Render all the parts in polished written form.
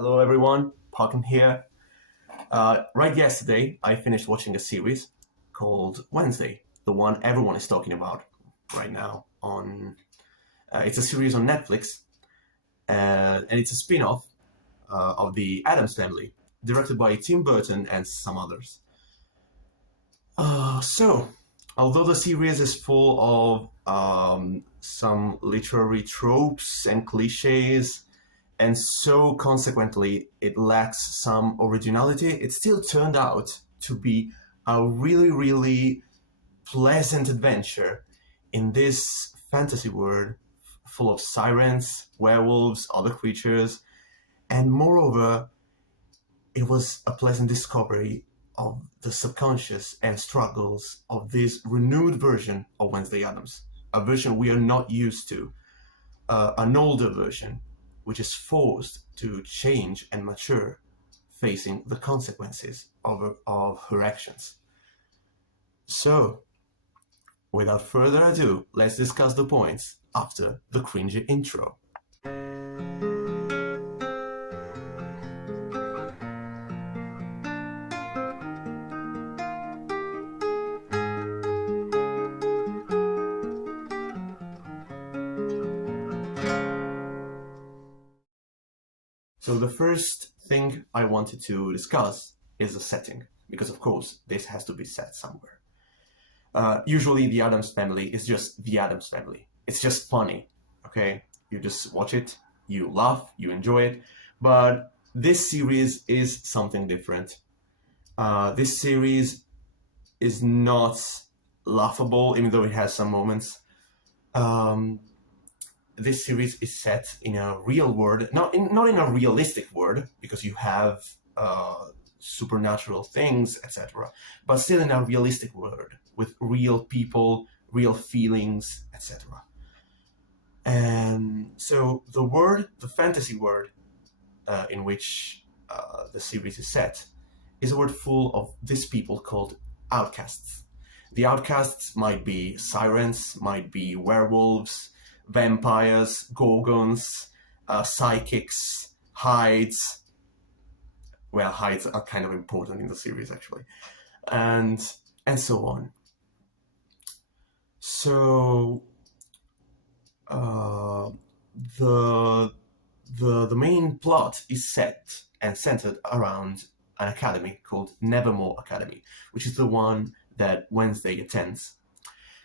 Hello everyone, Parkin here. Right yesterday, I finished watching a series called Wednesday, the one everyone is talking about right now. It's a series on Netflix, and it's a spin-off of the Addams Family, directed by Tim Burton and some others. So, although the series is full of some literary tropes and cliches, and so consequently it lacks some originality, it still turned out to be a really, really pleasant adventure in this fantasy world full of sirens, werewolves, other creatures, and moreover, it was a pleasant discovery of the subconscious and struggles of this renewed version of Wednesday Addams, a version we are not used to, an older version which is forced to change and mature, facing the consequences of her actions. So, without further ado, let's discuss the points after the cringy intro. So the first thing I wanted to discuss is the setting, because of course this has to be set somewhere. Usually the Addams Family is just the Addams Family. It's just funny, okay? You just watch it, you laugh, you enjoy it, but this series is something different. This series is not laughable, even though it has some moments. This series is set in a real world, not in a realistic world, because you have supernatural things, etc., but still in a realistic world with real people, real feelings, etc. And so the fantasy world in which the series is set, is a world full of these people called outcasts. The outcasts might be sirens, might be werewolves, vampires, gorgons, psychics, hides. Well, hides are kind of important in the series, actually, and so on. So the main plot is set and centered around an academy called Nevermore Academy, which is the one that Wednesday attends.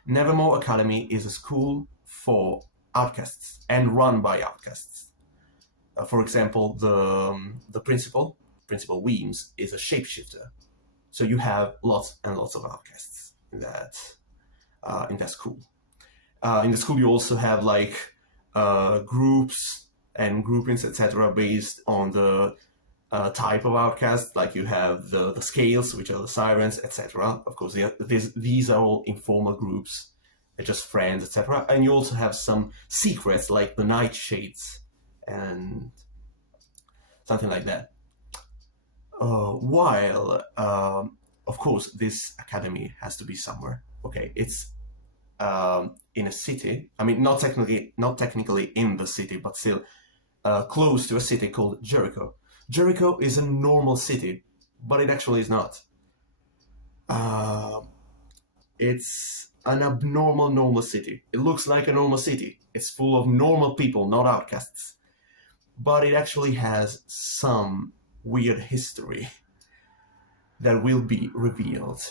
Nevermore Academy is a school for outcasts and run by outcasts. For example, the principal Weems, is a shapeshifter. So you have lots and lots of outcasts in that school. In the school, you also have like groups and groupings, etc., based on the type of outcast. Like you have the scales, which are the sirens, etc. Of course, these are all informal groups. They're just friends, etc. And you also have some secrets, like the nightshades and something like that. While, of course, this academy has to be somewhere. Okay, it's in a city. I mean, not technically in the city, but still close to a city called Jericho. Jericho is a normal city, but it actually is not. It's an abnormal normal city. It looks like a normal city. It's full of normal people, not outcasts. But it actually has some weird history that will be revealed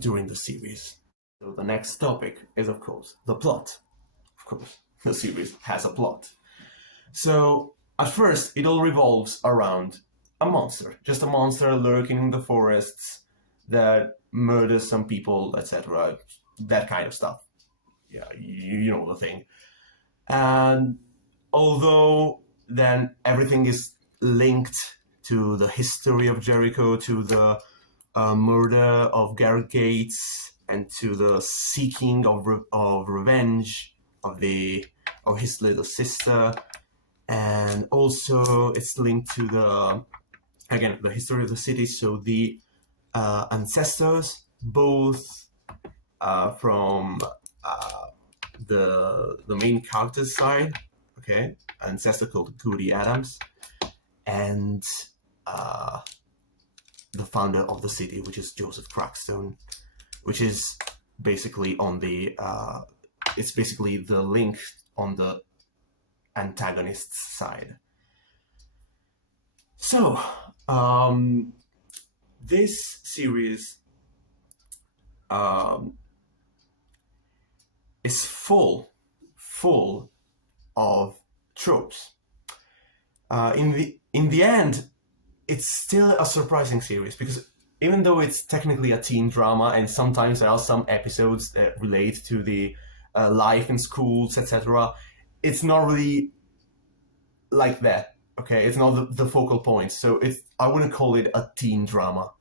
during the series. So the next topic is, of course, the plot. Of course, the series has a plot. So at first, it all revolves around a monster, just a monster lurking in the forests that murders some people, etc. That kind of stuff. Yeah, you know the thing. And although then everything is linked to the history of Jericho, to the murder of Garrett Gates, and to the seeking of revenge of his little sister, and also it's linked to the history of the city. So the ancestors, both from the main character's side, okay, ancestor called Goody Adams, and the founder of the city, which is Joseph Crackstone, which is basically on the it's basically the link on the antagonist's side. So this series is full of tropes. In the end, it's still a surprising series, because even though it's technically a teen drama, and sometimes there are some episodes that relate to the life in schools, etc., it's not really like that. Okay, it's not the focal point, so I wouldn't call it a teen drama.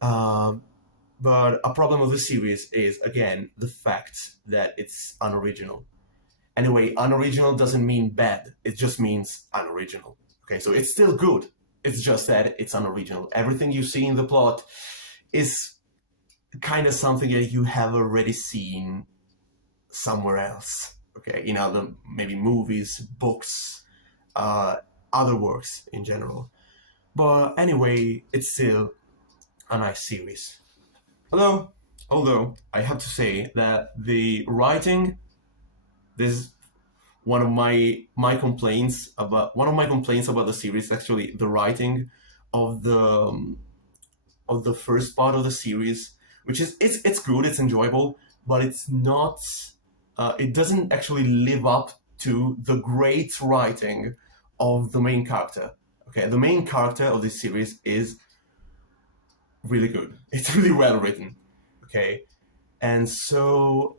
But a problem of the series is, again, the fact that it's unoriginal. Anyway, unoriginal doesn't mean bad, it just means unoriginal. Okay, so it's still good, it's just that it's unoriginal. Everything you see in the plot is kind of something that you have already seen somewhere else. Okay, in other, maybe movies, books, other works in general. But anyway, it's still a nice series. Although I have to say that the writing, this is one of my complaints about the series. Actually, the writing of the first part of the series, which is it's good, it's enjoyable, but it's not. It doesn't actually live up to the great writing of the main character. Okay, the main character of this series is really good. It's really well written. Okay, and so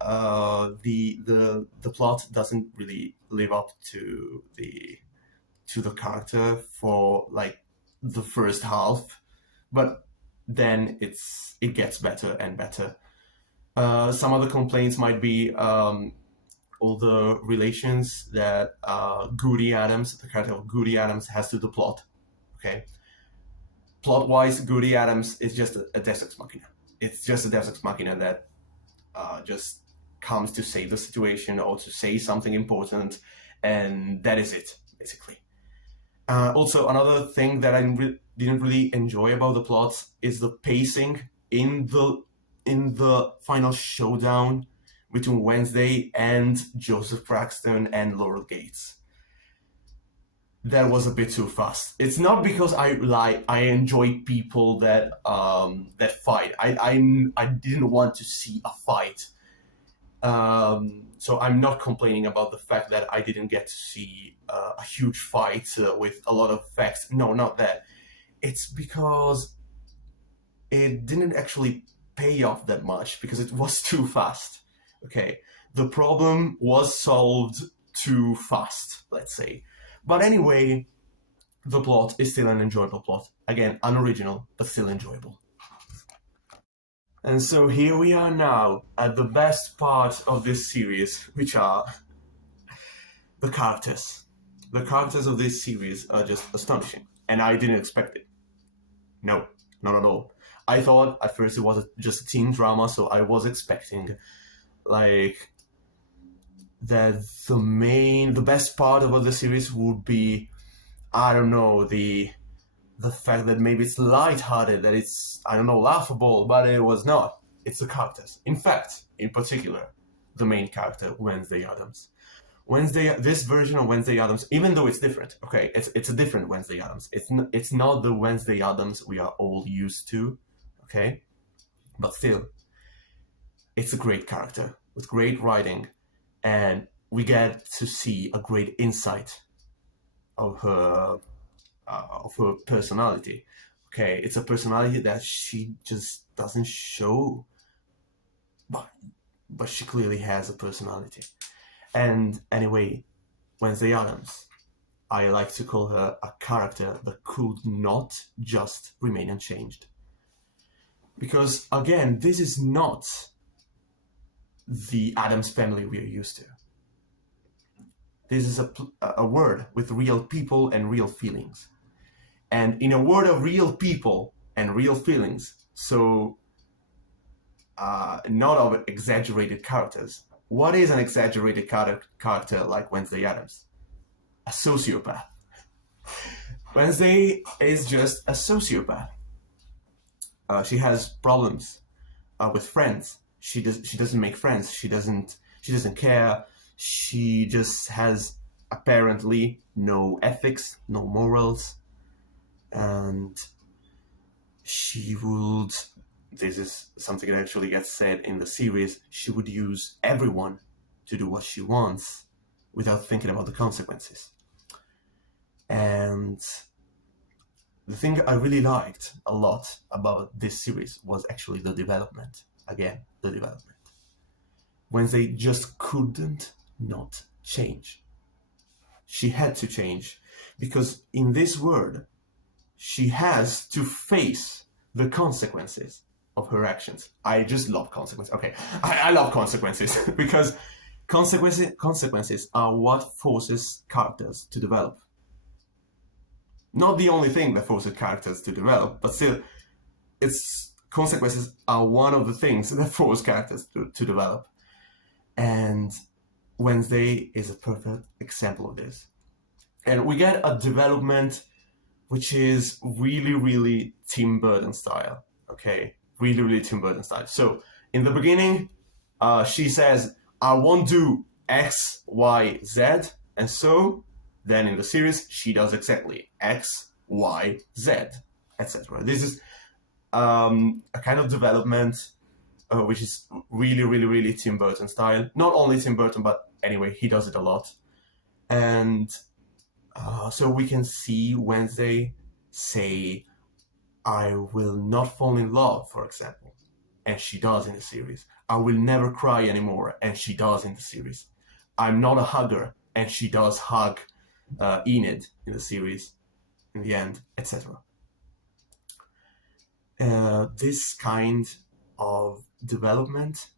the plot doesn't really live up to the character for like the first half, but then it gets better and better. Some other complaints might be all the relations that Goody Adams, the character of Goody Adams, has to the plot. Okay, plot-wise, Goody Adams is just a Deus Ex Machina. It's just a Deus Ex Machina that just comes to save the situation or to say something important, and that is it, basically. Also, another thing that I didn't really enjoy about the plot is the pacing in the final showdown between Wednesday and Joseph Crackstone and Laurel Gates. That was a bit too fast. It's not because I enjoy people that fight. I didn't want to see a fight. So I'm not complaining about the fact that I didn't get to see a huge fight with a lot of effects. No, not that. It's because it didn't actually pay off that much, because it was too fast. Okay, the problem was solved too fast, let's say. But anyway, the plot is still an enjoyable plot. Again, unoriginal, but still enjoyable. And so here we are now at the best part of this series, which are the characters. The characters of this series are just astonishing, and I didn't expect it. No, not at all. I thought at first it was just a teen drama, so I was expecting like that the best part about the series would be, I don't know, the fact that maybe it's lighthearted, that it's, I don't know, laughable, but it was not. It's the characters. In fact, in particular, the main character, Wednesday Addams. This version of Wednesday Addams, even though it's different, okay, it's a different Wednesday Addams. It's not the Wednesday Addams we are all used to, okay, but still, it's a great character with great writing, and we get to see a great insight of her personality. Okay, it's a personality that she just doesn't show, but she clearly has a personality. And anyway, Wednesday Addams, I like to call her a character that could not just remain unchanged. Because again, this is not the Addams family we are used to. This is a world with real people and real feelings. And in a world of real people and real feelings, so not of exaggerated characters. What is an exaggerated character like Wednesday Addams? A sociopath. Wednesday is just a sociopath. She has problems with friends. She doesn't make friends. She doesn't care. She just has apparently no ethics, no morals, and she would. This is something that actually gets said in the series. She would use everyone to do what she wants without thinking about the consequences. And the thing I really liked a lot about this series was actually the development. Again, the development. Wednesday just couldn't not change. She had to change because in this world, she has to face the consequences of her actions. I just love consequences. Okay, I love consequences because consequences are what forces characters to develop. Not the only thing that forces characters to develop, but still, its consequences are one of the things that force characters to develop. And Wednesday is a perfect example of this. And we get a development which is really, really Tim Burton style. Okay, really, really Tim Burton style. So in the beginning, she says, I won't do X, Y, Z. And so then in the series, she does exactly X, Y, Z, etc. This is a kind of development which is really, really, really Tim Burton style. Not only Tim Burton, but anyway, he does it a lot. And so we can see Wednesday say, I will not fall in love, for example. And she does in the series. I will never cry anymore. And she does in the series. I'm not a hugger. And she does hug Enid in the series in the end, etc. This kind of development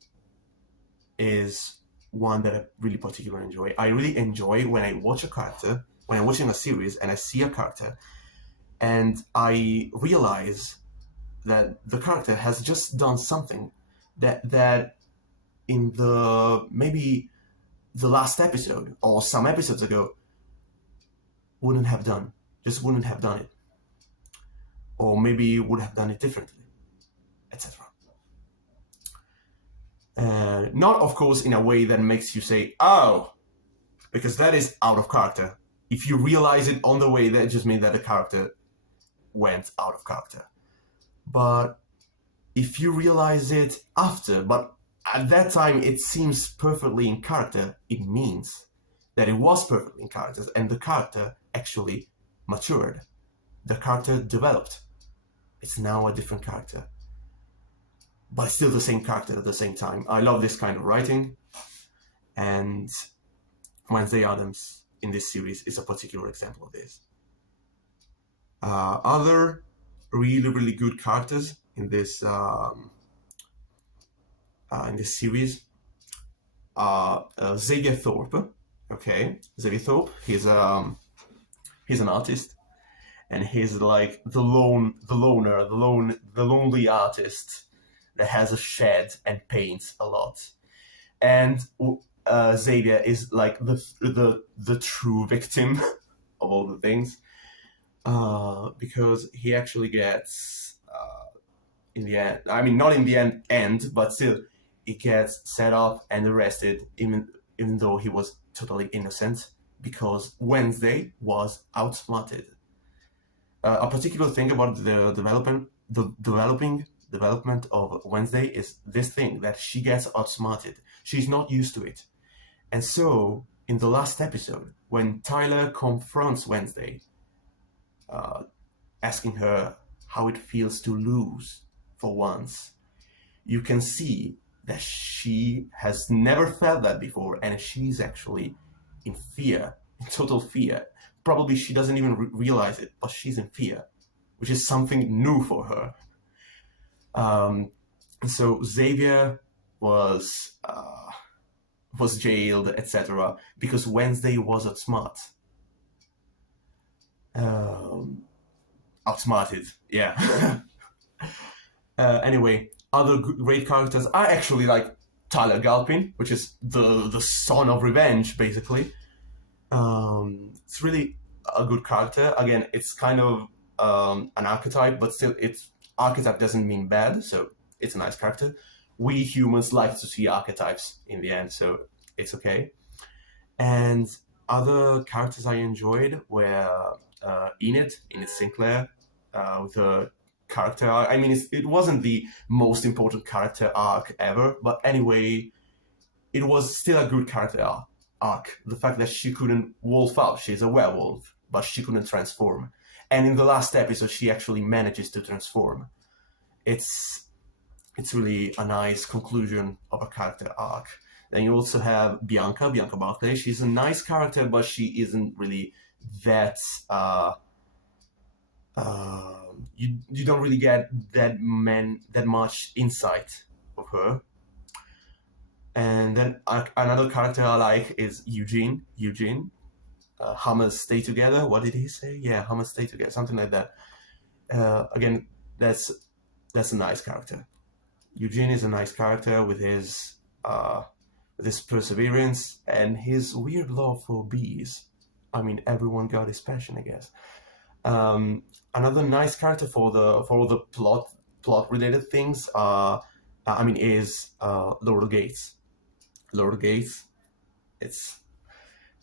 is one that I really particularly enjoy. I really enjoy when I watch a character, when I'm watching a series and I see a character and I realize that the character has just done something that in maybe the last episode or some episodes ago wouldn't have done it, or maybe would have done it differently, etc. Not, of course, in a way that makes you say, oh, because that is out of character. If you realize it on the way, that just means that the character went out of character. But if you realize it after, but at that time it seems perfectly in character, it means that it was perfectly in character and the character actually matured. The character developed. It's now a different character, but it's still the same character at the same time. I love this kind of writing, and Wednesday Addams in this series is a particular example of this. Other really, really good characters in this series are Xavier Thorpe. Okay, Xavier Thorpe. He's an artist, and he's like the lonely artist that has a shed and paints a lot. And Xavier is like the true victim of all the things, because he actually gets in the end. I mean, not in the end, but still, he gets set up and arrested, even though he was totally innocent, because Wednesday was outsmarted. A particular thing about the development of Wednesday is this thing that she gets outsmarted. She's not used to it. And so, in the last episode, when Tyler confronts Wednesday, asking her how it feels to lose for once, you can see that she has never felt that before, and she's actually in fear, in total fear. Probably she doesn't even realize it, but she's in fear, which is something new for her. So Xavier was jailed, etc., because Wednesday wasn't smart. Outsmarted, yeah. Anyway, other great characters. I actually like Tyler Galpin, which is the son of revenge, basically. It's really a good character. Again, it's kind of an archetype, but still, it's archetype doesn't mean bad, so it's a nice character. We humans like to see archetypes in the end, so it's okay. And other characters I enjoyed were Enid Sinclair, with a character arc. I mean, it wasn't the most important character arc ever, but anyway, it was still a good character arc. The fact that she couldn't wolf out, she's a werewolf, but she couldn't transform. And in the last episode, she actually manages to transform. It's really a nice conclusion of a character arc. Then you also have Bianca Barclay. She's a nice character, but she isn't really that. You don't really get that much insight of her. And then another character I like is Eugene. Hammers stay together. What did he say? Yeah, hammers stay together. Something like that. Again, that's a nice character. Eugene is a nice character with his perseverance and his weird love for bees. I mean, everyone got his passion, I guess. Another nice character for the plot related things is Laurel Gates. Laurel Gates, it's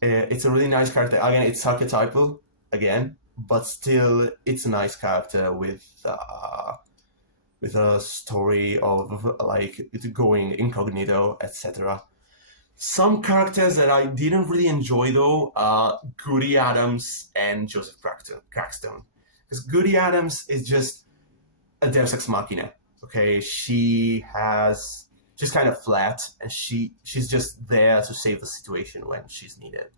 a really nice character. Again, it's archetypal again, but still, it's a nice character with a story of like it going incognito, etc. Some characters that I didn't really enjoy though are Goody Adams and Joseph Crackstone. Because Goody Adams is just a Deus Ex Machina. Okay, she's kind of flat, and she's just there to save the situation when she's needed.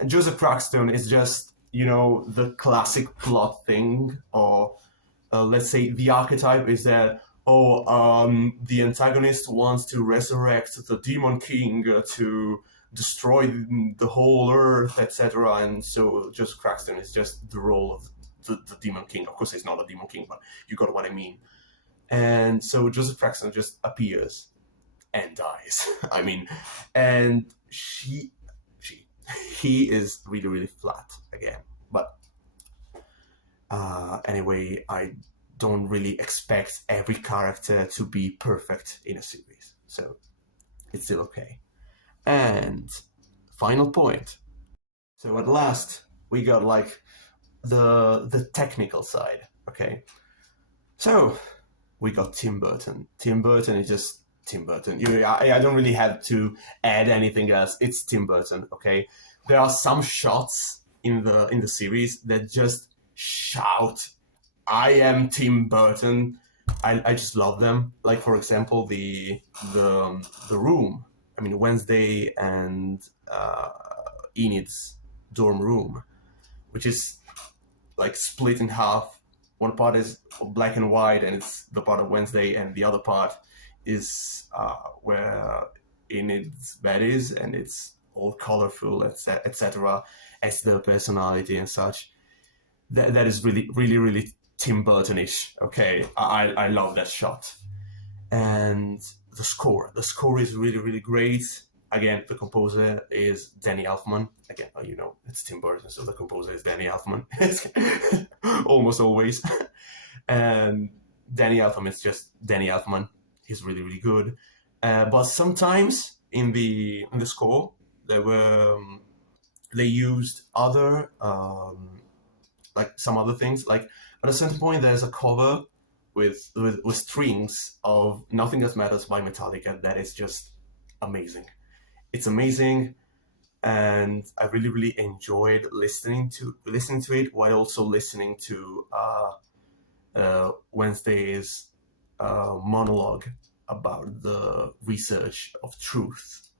And Joseph Crackstone is just, the classic plot thing, or let's say the archetype is that, the antagonist wants to resurrect the Demon King to destroy the whole Earth, etc. And so Joseph Crackstone is just the role of the Demon King. Of course, he's not a Demon King, but you got what I mean. And so Joseph Crackstone just appears and dies. I mean, and he is really, really flat again. But anyway, I don't really expect every character to be perfect in a series, so it's still okay. And final point. So at last we got like the technical side. Okay, so we got Tim Burton. Tim Burton is just Tim Burton. I don't really have to add anything else. It's Tim Burton. Okay, there are some shots in the series that just shout, "I am Tim Burton." I just love them. Like, for example, the room. I mean, Wednesday and Enid's dorm room, which is like split in half. One part is black and white, and it's the part of Wednesday, and the other part is where Enid's bed is, and it's all colorful, etc. As their personality and such. That is really, really, really Tim Burton-ish. Okay, I love that shot. And the score is really, really great. Again, the composer is Danny Elfman. Again, it's Tim Burton, so the composer is Danny Elfman. Almost always. And Danny Elfman is just Danny Elfman. He's really, really good. But sometimes in the score, they used other like some other things. Like at a certain point, there's a cover with strings of "Nothing Else Matters" by Metallica that is just amazing. It's amazing, and I really, really enjoyed listening to it while also listening to Wednesday's monologue about the research of truth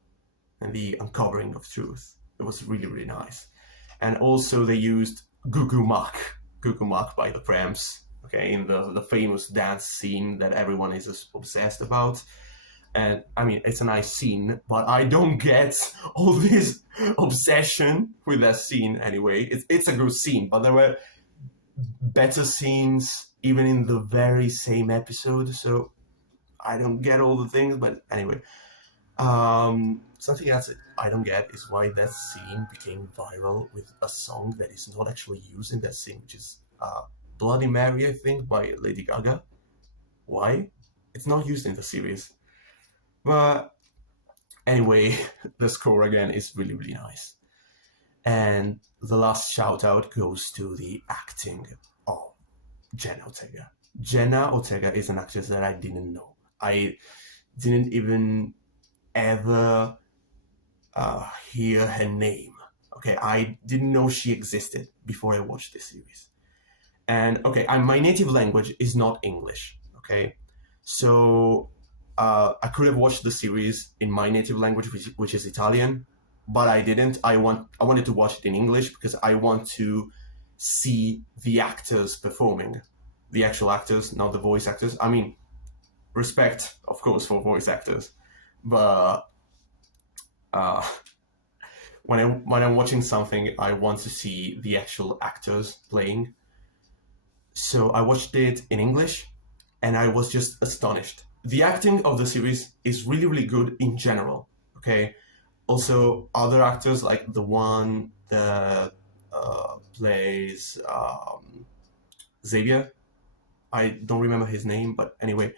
and the uncovering of truth. It was really, really nice. And also they used Gugu Mak by the Cramps, okay, in the famous dance scene that everyone is obsessed about. And I mean, it's a nice scene, but I don't get all this obsession with that scene anyway. It's a good scene, but there were better scenes even in the very same episode, so I don't get all the things, but anyway. Something else that I don't get is why that scene became viral with a song that is not actually used in that scene, which is Bloody Mary, I think, by Lady Gaga. Why? It's not used in the series. But anyway, the score again is really, really nice. And the last shout out goes to the acting of Jenna Ortega. Jenna Ortega is an actress that I didn't know. I didn't even ever hear her name. Okay, I didn't know she existed before I watched this series. And okay, my native language is not English. Okay, so I could have watched the series in my native language, which is Italian, but I didn't. I wanted to watch it in English because I want to see the actors performing, the actual actors, not the voice actors. I mean, respect, of course, for voice actors, but uh, when I'm watching something, I want to see the actual actors playing. So I watched it in English, and I was just astonished. The acting of the series is really, really good in general. Okay. Also, other actors like the one that plays Xavier. I don't remember his name, but anyway,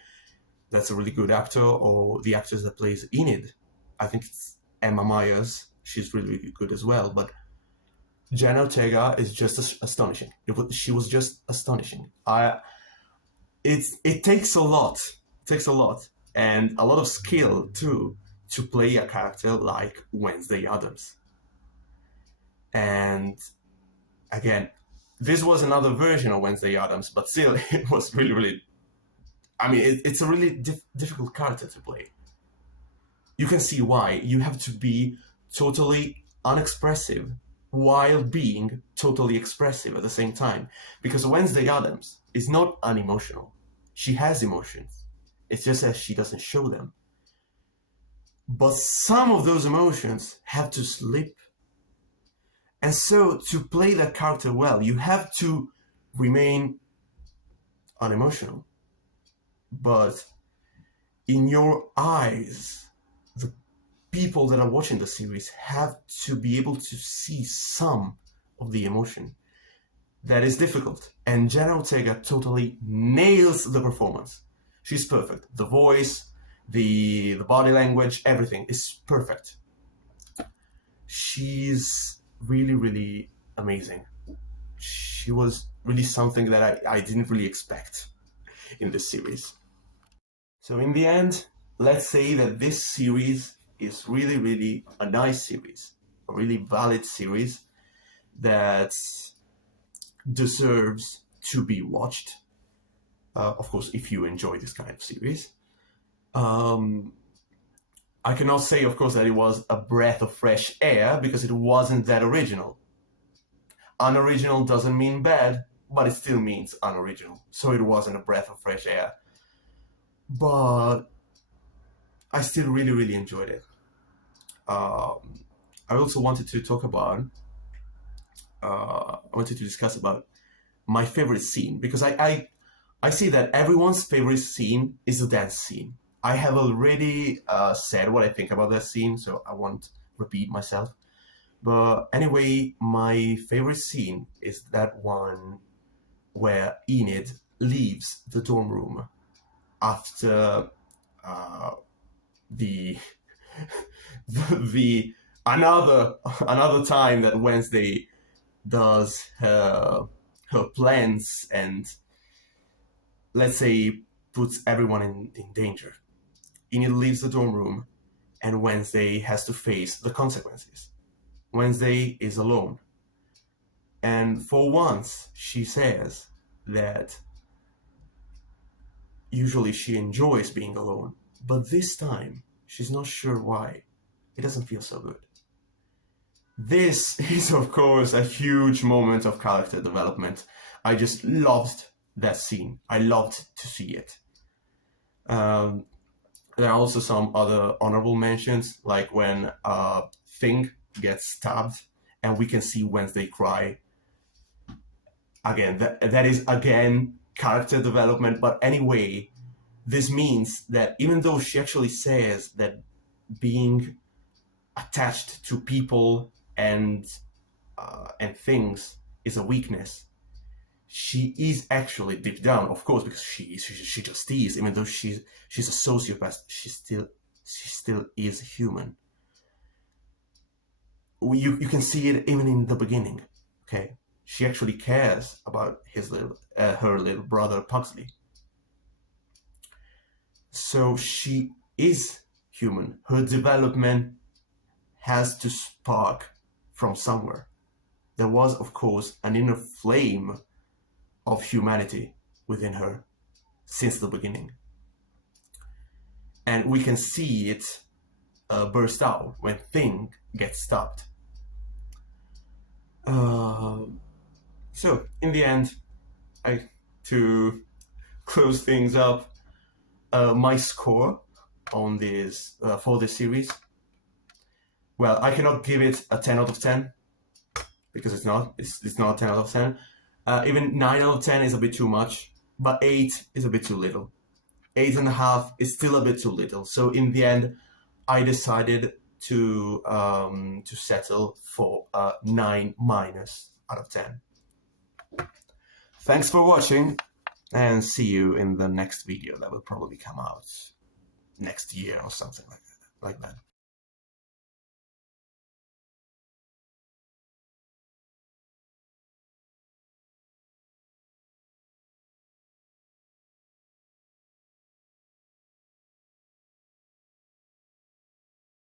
that's a really good actor. Or the actress that plays Enid. I think it's Emma Myers. She's really, really good as well. But Jenna Ortega is just astonishing. She was just astonishing. It takes a lot. It takes a lot and a lot of skill too to play a character like Wednesday Addams. And again, this was another version of Wednesday Addams, but still, it was really, really. I mean, it's a really difficult character to play. You can see why. You have to be totally unexpressive while being totally expressive at the same time. Because Wednesday Addams is not unemotional. She has emotions. It's just that she doesn't show them. But some of those emotions have to slip. And so to play that character well, you have to remain unemotional. But in your eyes, the people that are watching the series have to be able to see some of the emotion. That is difficult. And Jenna Ortega totally nails the performance. She's perfect. The voice, the body language, everything is perfect. She's really, really amazing. She was really something that I didn't really expect in this series. So in the end, let's say that this series is really, really a nice series, a really valid series that deserves to be watched. Of course, if you enjoy this kind of series. I cannot say, of course, that it was a breath of fresh air because it wasn't that original. Unoriginal doesn't mean bad, but it still means unoriginal. So it wasn't a breath of fresh air. But I still really, really enjoyed it. I also wanted to talk about, I wanted to discuss about my favorite scene because I see that everyone's favorite scene is the dance scene. I have already said what I think about that scene, so I won't repeat myself. But anyway, my favorite scene is that one where Enid leaves the dorm room after the the another time that Wednesday does her plans and, let's say, puts everyone in danger. Enid leaves the dorm room and Wednesday has to face the consequences. Wednesday is alone. And for once, she says that usually she enjoys being alone, but this time she's not sure why. It doesn't feel so good. This is, of course, a huge moment of character development. I just loved that scene. I loved to see it. There are also some other honorable mentions, like when Thing gets stabbed and we can see Wednesday cry. Again, that is, again, character development. But anyway, this means that even though she actually says that being attached to people and things is a weakness. She is actually deep down, of course, because she just is. Even though she's a sociopath, she still is human. You can see it even in the beginning. Okay, she actually cares about her little brother Pugsley. So she is human. Her development has to spark from somewhere. There was, of course, an inner flame of humanity within her since the beginning. And we can see it burst out when Thing gets stopped. So, in the end, to close things up, my score on this for this series, well, I cannot give it a 10 out of 10 because it's not a 10 out of 10. Even 9 out of 10 is a bit too much, but 8 is a bit too little. 8.5 is still a bit too little. So in the end, I decided to settle for a 9- out of 10. Thanks for watching, and see you in the next video that will probably come out next year or something like that.